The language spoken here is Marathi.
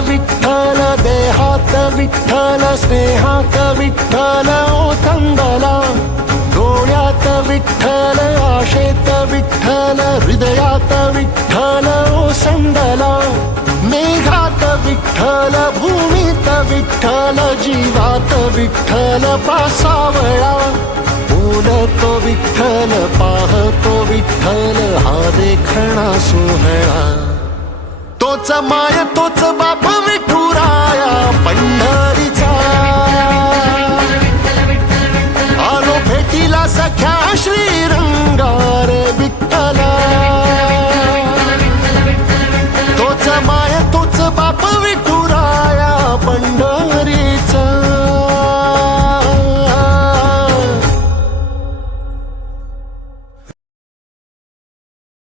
विठ्ठल, देहात विठ्ठल, स्नेहात विठ्ठल ओथंबला. डोळ्यात विठ्ठल, आशेत विठ्ठल, हृदयात विठ्ठल ओसंडला. मेघात विठ्ठल, भूमीत विठ्ठल, जीवात विठ्ठल पासावळा. बोलतो विठ्ठल, पाहतो विठ्ठल, हा देखणा सोहळा. तोच माय तोच बाप विठुराया पंढरीचा. आलो भेटीला सख्या श्रीरंगा